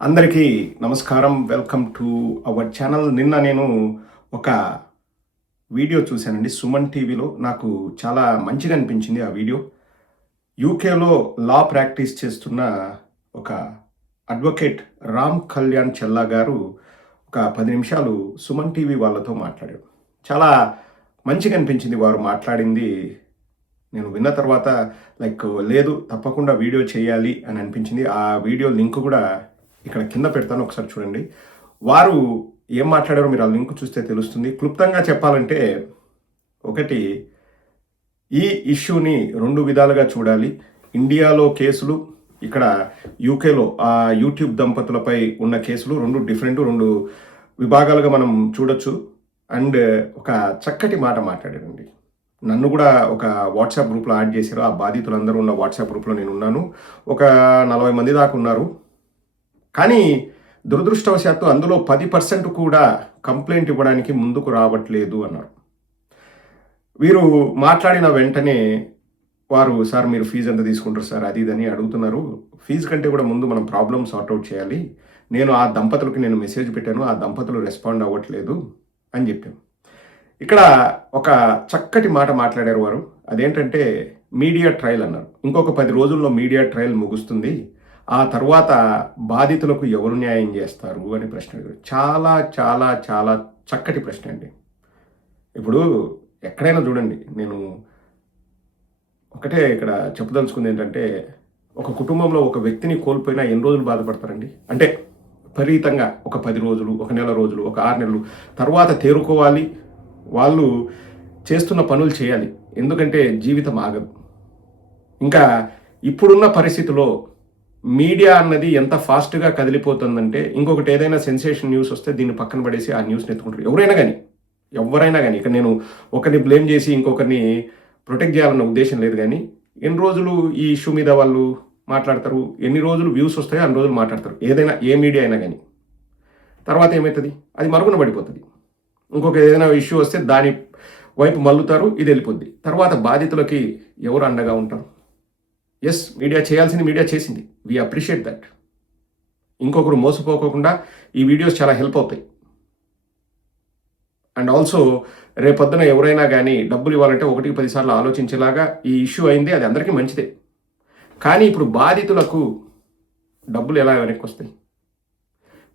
అందరికీ నమస్కారం. Welcome to our channel. నిన్న నేను ఒక వీడియో చూశానండి సుమన్ టీవీలో. నాకు చాలా మంచిగా అనిపించింది ఆ వీడియో. యూకేలో లా ప్రాక్టీస్ చేస్తున్న ఒక అడ్వకేట్ రామ్ కళ్యాణ్ చెల్లా గారు ఒక 10 నిమిషాలు సుమన్ టీవీ వాళ్ళతో మాట్లాడారు. చాలా మంచిగా అనిపించింది వారు మాట్లాడింది. నేను విన్న తర్వాత లేదు తప్పకుండా వీడియో చేయాలి అని అనిపించింది. ఆ వీడియో లింక్ కూడా ఇక్కడ కింద పెడతాను, ఒకసారి చూడండి. వారు ఏం మాట్లాడారో మీరు ఆ లింక్ చూస్తే తెలుస్తుంది. క్లుప్తంగా చెప్పాలంటే, ఒకటి, ఈ ఇష్యూని 2 విధాలుగా చూడాలి. ఇండియాలో కేసులు, ఇక్కడ యూకేలో ఆ యూట్యూబ్ దంపతులపై ఉన్న కేసులు 2 విభాగాలుగా మనం చూడొచ్చు. అండ్ ఒక చక్కటి మాట మాట్లాడారండి. నన్ను కూడా ఒక వాట్సాప్ గ్రూప్లో యాడ్ చేశారు. ఆ బాధితులందరూ ఉన్న వాట్సాప్ గ్రూప్లో నేను ఉన్నాను. ఒక 40 మంది దాకా ఉన్నారు. కానీ దురదృష్టవశాత్తు అందులో 10% కూడా కంప్లైంట్ ఇవ్వడానికి ముందుకు రావట్లేదు అన్నారు. వీరు మాట్లాడిన వెంటనే వారు, సార్ మీరు ఫీజు ఎంత తీసుకుంటారు సార్, అది ఇదని అడుగుతున్నారు. ఫీజు కంటే కూడా ముందు మనం ప్రాబ్లమ్ సార్ట్అవుట్ చేయాలి. నేను ఆ దంపతులకి మెసేజ్ పెట్టాను, ఆ దంపతులు రెస్పాండ్ అవ్వట్లేదు అని చెప్పాను. ఇక్కడ ఒక చక్కటి మాట మాట్లాడారు వారు. అదేంటంటే మీడియా ట్రయల్ అన్నారు. ఇంకొక 10 రోజుల్లో మీడియా ట్రయల్ ముగుస్తుంది, ఆ తర్వాత బాధితులకు ఎవరు న్యాయం చేస్తారు అని ప్రశ్న అడిగారు. చాలా చాలా చాలా చక్కటి ప్రశ్న అండి. ఇప్పుడు ఎక్కడైనా చూడండి, నేను ఒకటే ఇక్కడ చెప్పదలుచుకుంది ఏంటంటే, ఒక కుటుంబంలో ఒక వ్యక్తిని కోల్పోయినా ఎన్ని రోజులు బాధపడతారండి? అంటే విపరీతంగా ఒక 10 రోజులు, ఒక నెల రోజులు, ఒక 6 నెలలు తర్వాత తేరుకోవాలి. వాళ్ళు చేస్తున్న పనులు చేయాలి, ఎందుకంటే జీవితం ఆగదు. ఇంకా ఇప్పుడున్న పరిస్థితిలో మీడియా అన్నది ఎంత ఫాస్ట్గా కదిలిపోతుందంటే, ఇంకొకటి ఏదైనా సెన్సేషన్ న్యూస్ వస్తే దీన్ని పక్కన పడేసి ఆ న్యూస్ని ఎత్తుకుంటారు. ఎవరైనా కానీ ఇక్కడ నేను ఒకరిని బ్లేమ్ చేసి ఇంకొకరిని ప్రొటెక్ట్ చేయాలన్న ఉద్దేశం లేదు. కానీ ఎన్ని రోజులు ఈ ఇష్యూ మీద వాళ్ళు మాట్లాడతారు, ఎన్ని రోజులు వ్యూస్ వస్తాయో అన్ని రోజులు మాట్లాడతారు, ఏదైనా ఏ మీడియా అయినా కానీ. తర్వాత ఏమవుతుంది, అది మరుగున పడిపోతుంది. ఇంకొక ఏదైనా ఇష్యూ వస్తే దాని వైపు మల్లుతారు, ఇది వెళ్ళిపోద్ది. తర్వాత బాధితులకి ఎవరు అండగా ఉంటారు? ఎస్, మీడియా చేయాల్సింది మీడియా చేసింది, వీ అప్రిషియేట్ దట్. ఇంకొకరు మోసపోకుండా ఈ వీడియోస్ చాలా హెల్ప్ అవుతాయి. అండ్ ఆల్సో రేపొద్దున ఎవరైనా కానీ డబ్బులు ఇవ్వాలంటే 1కి 10 సార్లు ఆలోచించేలాగా ఈ ఇష్యూ అయింది, అది అందరికీ మంచిదే. కానీ ఇప్పుడు బాధితులకు డబ్బులు ఎలా వెనక్కి వస్తాయి?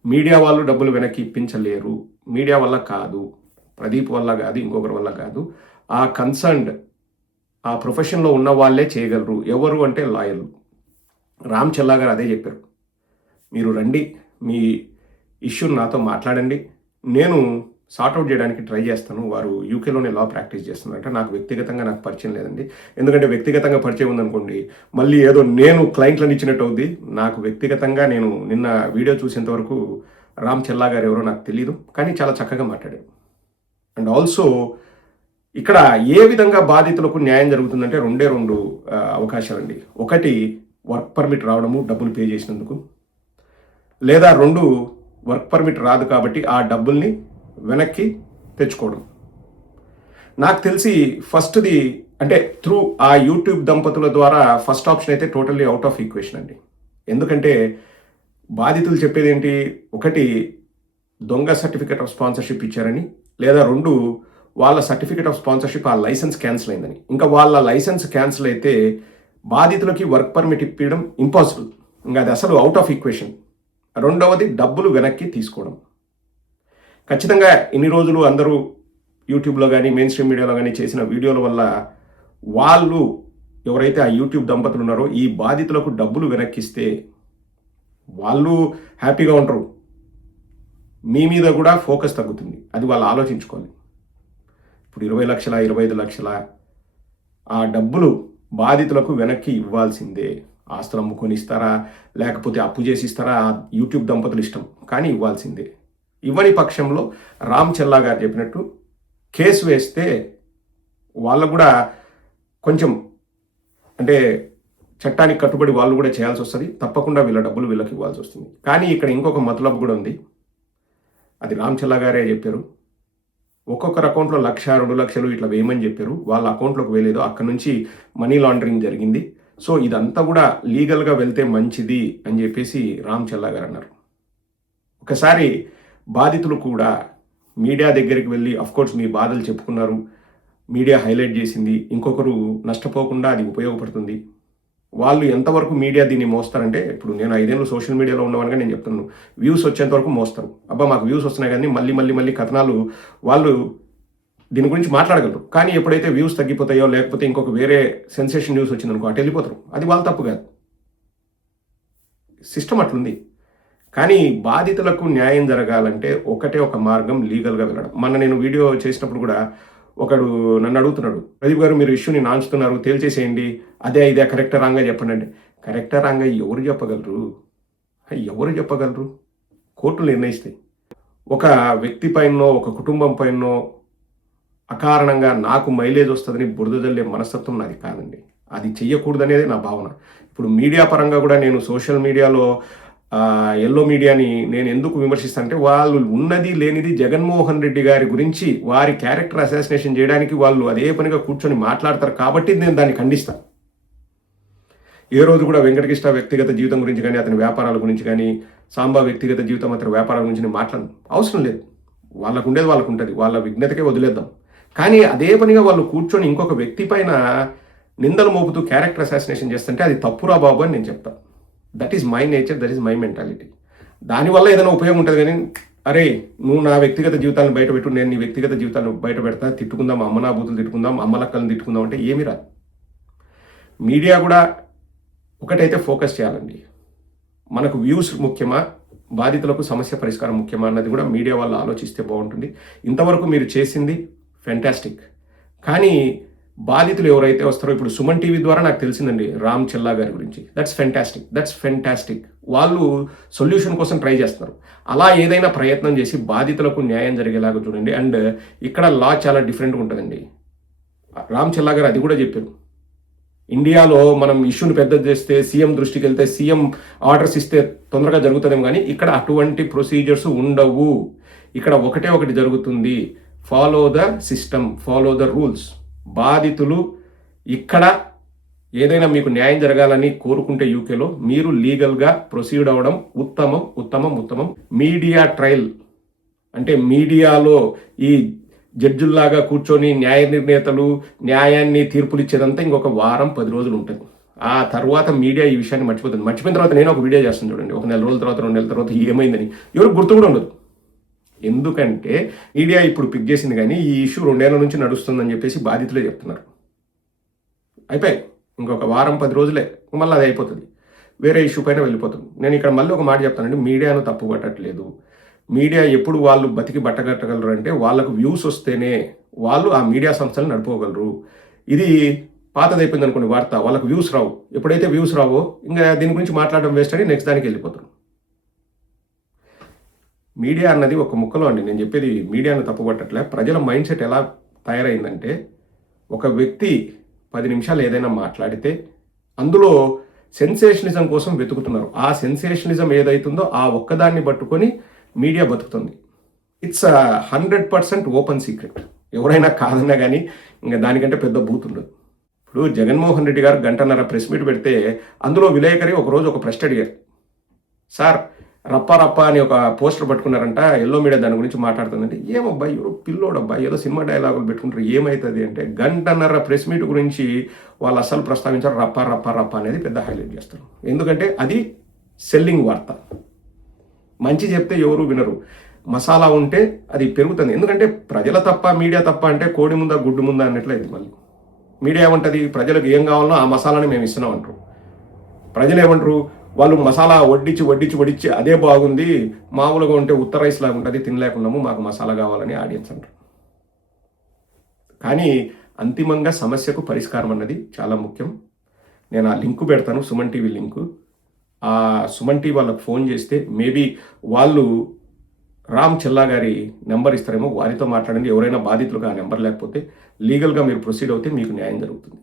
మీడియా వాళ్ళు డబ్బులు వెనక్కి ఇప్పించలేరు. మీడియా వల్ల కాదు, ప్రదీప్ వల్ల కాదు, ఇంకొకరి వల్ల కాదు. ఆ కన్సర్న్డ్ ఆ ప్రొఫెషన్లో ఉన్న వాళ్ళే చేయగలరు. ఎవరు అంటే లాయర్లు. రామ్ చెల్లా గారు అదే చెప్పారు. మీరు రండి, మీ ఇష్యూని నాతో మాట్లాడండి, నేను సార్ట్అవుట్ చేయడానికి ట్రై చేస్తాను. వారు యూకేలోనే లా ప్రాక్టీస్ చేస్తున్నారంటే, నాకు వ్యక్తిగతంగా నాకు పరిచయం లేదండి. ఎందుకంటే వ్యక్తిగతంగా పరిచయం ఉందనుకోండి, మళ్ళీ ఏదో నేను క్లయింట్లను ఇచ్చినట్టు అవుద్ది. నాకు వ్యక్తిగతంగా నేను నిన్న వీడియో చూసేంతవరకు రామ్ చెల్లా గారు ఎవరో నాకు తెలియదు, కానీ చాలా చక్కగా మాట్లాడారు. అండ్ ఆల్సో ఇక్కడ ఏ విధంగా బాధితులకు న్యాయం జరుగుతుందంటే 2 అవకాశాలండి. ఒకటి, వర్క్ పర్మిట్ రావడము, డబ్బులు పే చేసినందుకు. లేదా 2, వర్క్ పర్మిట్ రాదు కాబట్టి ఆ డబ్బుల్ని వెనక్కి తెచ్చుకోవడం. నాకు తెలిసి ఫస్ట్ది అంటే త్రూ ఆ యూట్యూబ్ దంపతుల ద్వారా ఫస్ట్ ఆప్షన్ అయితే టోటల్లీ అవుట్ ఆఫ్ ఈక్వేషన్ అండి. ఎందుకంటే బాధితులు చెప్పేది ఏంటి, ఒకటి దొంగ సర్టిఫికేట్ ఆఫ్ స్పాన్సర్షిప్ ఇచ్చారని, లేదా 2 వాళ్ళ సర్టిఫికేట్ ఆఫ్ స్పాన్సర్షిప్ ఆ లైసెన్స్ క్యాన్సిల్ అయిందని. ఇంకా వాళ్ళ లైసెన్స్ క్యాన్సిల్ అయితే బాధితులకి వర్క్ పర్మిట్ ఇప్పించడం ఇంపాసిబుల్, ఇంకా అది అసలు అవుట్ ఆఫ్ ఈక్వేషన్. రెండవది, డబ్బులు వెనక్కి తీసుకోవడం. ఖచ్చితంగా ఇన్ని రోజులు అందరూ యూట్యూబ్లో కానీ మెయిన్ స్ట్రీమ్ మీడియాలో కానీ చేసిన వీడియోల వల్ల వాళ్ళు ఎవరైతే ఆ యూట్యూబ్ దంపతులు ఉన్నారో ఈ బాధితులకు డబ్బులు వెనక్కిస్తే వాళ్ళు హ్యాపీగా ఉంటారు, మీ మీద కూడా ఫోకస్ తగ్గుతుంది. అది వాళ్ళు ఆలోచించుకోవాలి. ఇప్పుడు 20 లక్షల 25 లక్షల ఆ డబ్బులు బాధితులకు వెనక్కి ఇవ్వాల్సిందే. ఆస్తులు అమ్ముకొని ఇస్తారా, లేకపోతే అప్పు చేసి ఇస్తారా, యూట్యూబ్ దంపతులు ఇష్టం, కానీ ఇవ్వాల్సిందే. ఇవ్వని పక్షంలో రామ్ చెల్లా గారు చెప్పినట్టు కేసు వేస్తే వాళ్ళకు కూడా కొంచెం అంటే చట్టానికి కట్టుబడి వాళ్ళు కూడా చేయాల్సి వస్తుంది. తప్పకుండా వీళ్ళ డబ్బులు వీళ్ళకి ఇవ్వాల్సి వస్తుంది. కానీ ఇక్కడ ఇంకొక మతలబు కూడా ఉంది. అది రామ్ చెల్లా గారే చెప్పారు. ఒక్కొక్కరు అకౌంట్లో 1,00,000, 2 లక్షలు ఇట్లా వేయమని చెప్పారు. వాళ్ళ అకౌంట్లోకి వేయలేదు, అక్కడ నుంచి మనీ లాండరింగ్ జరిగింది. సో ఇదంతా కూడా లీగల్గా వెళ్తే మంచిది అని చెప్పేసి రామ్ చెల్లా గారు అన్నారు. ఒక్కసారి బాధితులు కూడా మీడియా దగ్గరికి వెళ్ళి అఫ్కోర్స్ మీ బాధలు చెప్పుకున్నారు, మీడియా హైలైట్ చేసింది, ఇంకొకరు నష్టపోకుండా అది ఉపయోగపడుతుంది. వాళ్ళు ఎంతవరకు మీడియా దీన్ని మోస్తారంటే, ఇప్పుడు నేను 5 ఏళ్ళు సోషల్ మీడియాలో ఉన్నవానుగా నేను చెప్తున్నాను, వ్యూస్ వచ్చేంత వరకు మోస్తారు. అబ్బా మాకు వ్యూస్ వస్తున్నాయి కానీ మళ్ళీ కథనాలు వాళ్ళు దీని గురించి మాట్లాడగలరు. కానీ ఎప్పుడైతే వ్యూస్ తగ్గిపోతాయో లేకపోతే ఇంకొక వేరే సెన్సేషన్ న్యూస్ వచ్చిందనుకో అటు వెళ్ళిపోతారు. అది వాళ్ళ తప్పు కాదు, సిస్టమ్ అట్లుంది. కానీ బాధితులకు న్యాయం జరగాలంటే ఒకటే ఒక మార్గం, లీగల్గా వెళ్ళడం. నేను వీడియో చేసినప్పుడు కూడా ఒకడు నన్ను అడుగుతున్నాడు, ప్రదీప్ గారు మీరు ఇష్యూని నాంచుతున్నారు, తేల్చేసేయండి, ఇదే కరెక్టా రాంగా చెప్పండి అంటే, కరెక్టా రాంగా ఎవరు చెప్పగలరు? కోర్టులు నిర్ణయిస్తాయి. ఒక వ్యక్తి పైనో ఒక కుటుంబం పైనో అకారణంగా నాకు మైలేజ్ వస్తుందని బురద జల్లే మనస్తత్వం నాది కాదండి. అది చెయ్యకూడదనేదే నా భావన. ఇప్పుడు మీడియా పరంగా కూడా నేను సోషల్ మీడియాలో ఎల్లో మీడియాని నేను ఎందుకు విమర్శిస్తానంటే, వాళ్ళు ఉన్నది లేనిది జగన్మోహన్ రెడ్డి గారి గురించి వారి క్యారెక్టర్ అసాసినేషన్ చేయడానికి వాళ్ళు అదే పనిగా కూర్చొని మాట్లాడతారు కాబట్టి నేను దాన్ని ఖండిస్తాను. ఏ రోజు కూడా వెంకటకృష్ణ వ్యక్తిగత జీవితం గురించి కానీ అతని వ్యాపారాల గురించి కానీ సాంబా వ్యక్తిగత జీవితం అతని వ్యాపారాల గురించి నేను మాట్లాడను, అవసరం లేదు. వాళ్ళకు ఉండేది వాళ్ళకు ఉంటుంది, వాళ్ళ విఘ్నతకే వదిలేద్దాం. కానీ అదే పనిగా వాళ్ళు కూర్చొని ఇంకొక వ్యక్తి పైన నిందలు మోపుతూ క్యారెక్టర్ అసాసినేషన్ చేస్తుంటే అది తప్పురా బాబు అని నేను చెప్తాను. That is my nature, that is my mentality. దానివల్ల ఏదైనా ఉపయోగం ఉంటుంది కానీ, అరే నువ్వు నా వ్యక్తిగత జీవితాలను బయట పెట్టు, నేను నీ వ్యక్తిగత జీవితాలను బయట పెడతా, తిట్టుకుందాం, అమ్మ నా బూతులు తిట్టుకుందాం, అమ్మలక్కలను తిట్టుకుందాం అంటే ఏమీ రాదు. మీడియా కూడా ఒకటైతే ఫోకస్ చేయాలండి. మనకు వ్యూస్ ముఖ్యమా, బాధితులకు సమస్య పరిష్కారం ముఖ్యమా అన్నది కూడా మీడియా వాళ్ళు ఆలోచిస్తే బాగుంటుంది. ఇంతవరకు మీరు చేసింది ఫెంటాస్టిక్. కానీ బాధితులు ఎవరైతే వస్తారో, ఇప్పుడు సుమన్ టీవీ ద్వారా నాకు తెలిసిందండి రామ్ చెల్లా గారి గురించి. That's fantastic. వాళ్ళు సొల్యూషన్ కోసం ట్రై చేస్తున్నారు. అలా ఏదైనా ప్రయత్నం చేసి బాధితులకు న్యాయం జరిగేలాగా చూడండి. అండ్ ఇక్కడ లా చాలా డిఫరెంట్గా ఉంటుందండి. రామ్ చెల్లా గారు అది కూడా చెప్పారు, ఇండియాలో మనం ఇష్యూని పెద్దది చేస్తే సీఎం దృష్టికి వెళ్తే సీఎం ఆర్డర్స్ ఇస్తే తొందరగా జరుగుతుందేమో, కానీ ఇక్కడ అటువంటి ప్రొసీజర్స్ ఉండవు. ఇక్కడ ఒకటి జరుగుతుంది, follow the system, follow the rules. బాధితులు ఇక్కడ ఏదైనా మీకు న్యాయం జరగాలని కోరుకుంటే యూకేలో మీరు లీగల్గా ప్రొసీడ్ అవ్వడం ఉత్తమం. మీడియా ట్రయల్ అంటే మీడియాలో ఈ జడ్జుల్లాగా కూర్చొని న్యాయ నిర్ణేతలు న్యాయాన్ని తీర్పులు ఇచ్చేదంతా ఇంకొక వారం 10 రోజులు ఉంటుంది. ఆ తర్వాత మీడియా ఈ విషయాన్ని మర్చిపోయిన తర్వాత నేను ఒక వీడియో చేస్తాను చూడండి, 1 నెల రోజుల తర్వాత 2 నెలల తర్వాత ఏమైందని ఎవరికి గుర్తు కూడా ఉండదు. ఎందుకంటే మీడియా ఇప్పుడు పిక్ చేసింది, కానీ ఈ ఇష్యూ 2 ఏళ్ల నుంచి నడుస్తుందని చెప్పేసి బాధితులే చెప్తున్నారు. అయిపోయి ఇంకొక వారం 10 రోజులే మళ్ళీ అది అయిపోతుంది, వేరే ఇష్యూ పైన వెళ్ళిపోతుంది. నేను ఇక్కడ మళ్ళీ ఒక మాట చెప్తానండి, మీడియాను తప్పు పట్టట్లేదు. మీడియా ఎప్పుడు వాళ్ళు బతికి బట్టగట్టగలరు అంటే వాళ్ళకు వ్యూస్ వస్తేనే వాళ్ళు ఆ మీడియా సంస్థలు నడుపుకోగలరు. ఇది పాతదైపోయింది అనుకోండి వార్త, వాళ్ళకు వ్యూస్ రావు. ఎప్పుడైతే వ్యూస్ రావో ఇంకా దీని గురించి మాట్లాడడం వేస్ట్ అని నెక్స్ట్ దానికి వెళ్ళిపోతారు. మీడియా అన్నది ఒక ముక్కలో అండి, నేను చెప్పేది మీడియాను తప్పుపట్టట్లే. ప్రజల మైండ్ సెట్ ఎలా తయారైందంటే, ఒక వ్యక్తి 10 నిమిషాలు ఏదైనా మాట్లాడితే అందులో సెన్సేషనిజం కోసం వెతుకుతున్నారు. ఆ సెన్సేషనిజం ఏదైతుందో ఆ ఒక్కదాన్ని పట్టుకొని మీడియా బతుకుతుంది. It's 100% open secret. ఎవరైనా కాదన్నా కానీ ఇంకా దానికంటే పెద్ద బూత్ ఉండదు. ఇప్పుడు జగన్మోహన్ రెడ్డి గారు 1.5 గంట ప్రెస్ మీట్ పెడితే అందులో విలేకరి ఒకరోజు ఒక ప్రశ్న అడిగారు, సార్ రప్ప అని ఒక పోస్టర్ పట్టుకున్నారంట, ఎల్లో మీడియా దాని గురించి మాట్లాడుతుందంటే, ఏమబ్బా ఎవరు పిల్లోడబ్బా ఏదో సినిమా డైలాగులు పెట్టుకుంటారు ఏమవుతుంది అంటే, 1.5 గంట ప్రెస్ మీట్ గురించి వాళ్ళు అసలు ప్రస్తావించారు రప్ప అనేది పెద్ద హైలైట్ చేస్తారు. ఎందుకంటే అది సెల్లింగ్ వార్త. మంచి చెప్తే ఎవరు వినరు, మసాలా ఉంటే అది పెరుగుతుంది. ఎందుకంటే ప్రజల తప్ప మీడియా తప్ప అంటే కోడి ముందా గుడ్డు ముందా అన్నట్లయితే మళ్ళీ మీడియా ఏమంటుంది, ప్రజలకు ఏం కావాలనో ఆ మసాలాని మేము ఇస్తున్నాం అంటారు. ప్రజలు ఏమంటారు, వాళ్ళు మసాలా వడ్డించి అదే బాగుంది, మామూలుగా ఉంటే ఉత్తర రైస్ లాగా ఉంటుంది తినలేకున్నాము, మాకు మసాలా కావాలని ఆడియన్స్ అంటారు. కానీ అంతిమంగా సమస్యకు పరిష్కారం అన్నది చాలా ముఖ్యం. నేను ఆ లింకు పెడతాను, సుమన్ టీవీ లింకు. ఆ సుమన్ టీవీ వాళ్ళకి ఫోన్ చేస్తే మేబీ వాళ్ళు రామ్ చెల్లా గారి నెంబర్ ఇస్తారేమో, వారితో మాట్లాడండి. ఎవరైనా బాధితులుగా ఆ నెంబర్ లేకపోతే లీగల్గా మీరు ప్రొసీడ్ అవుతే మీకు న్యాయం జరుగుతుంది.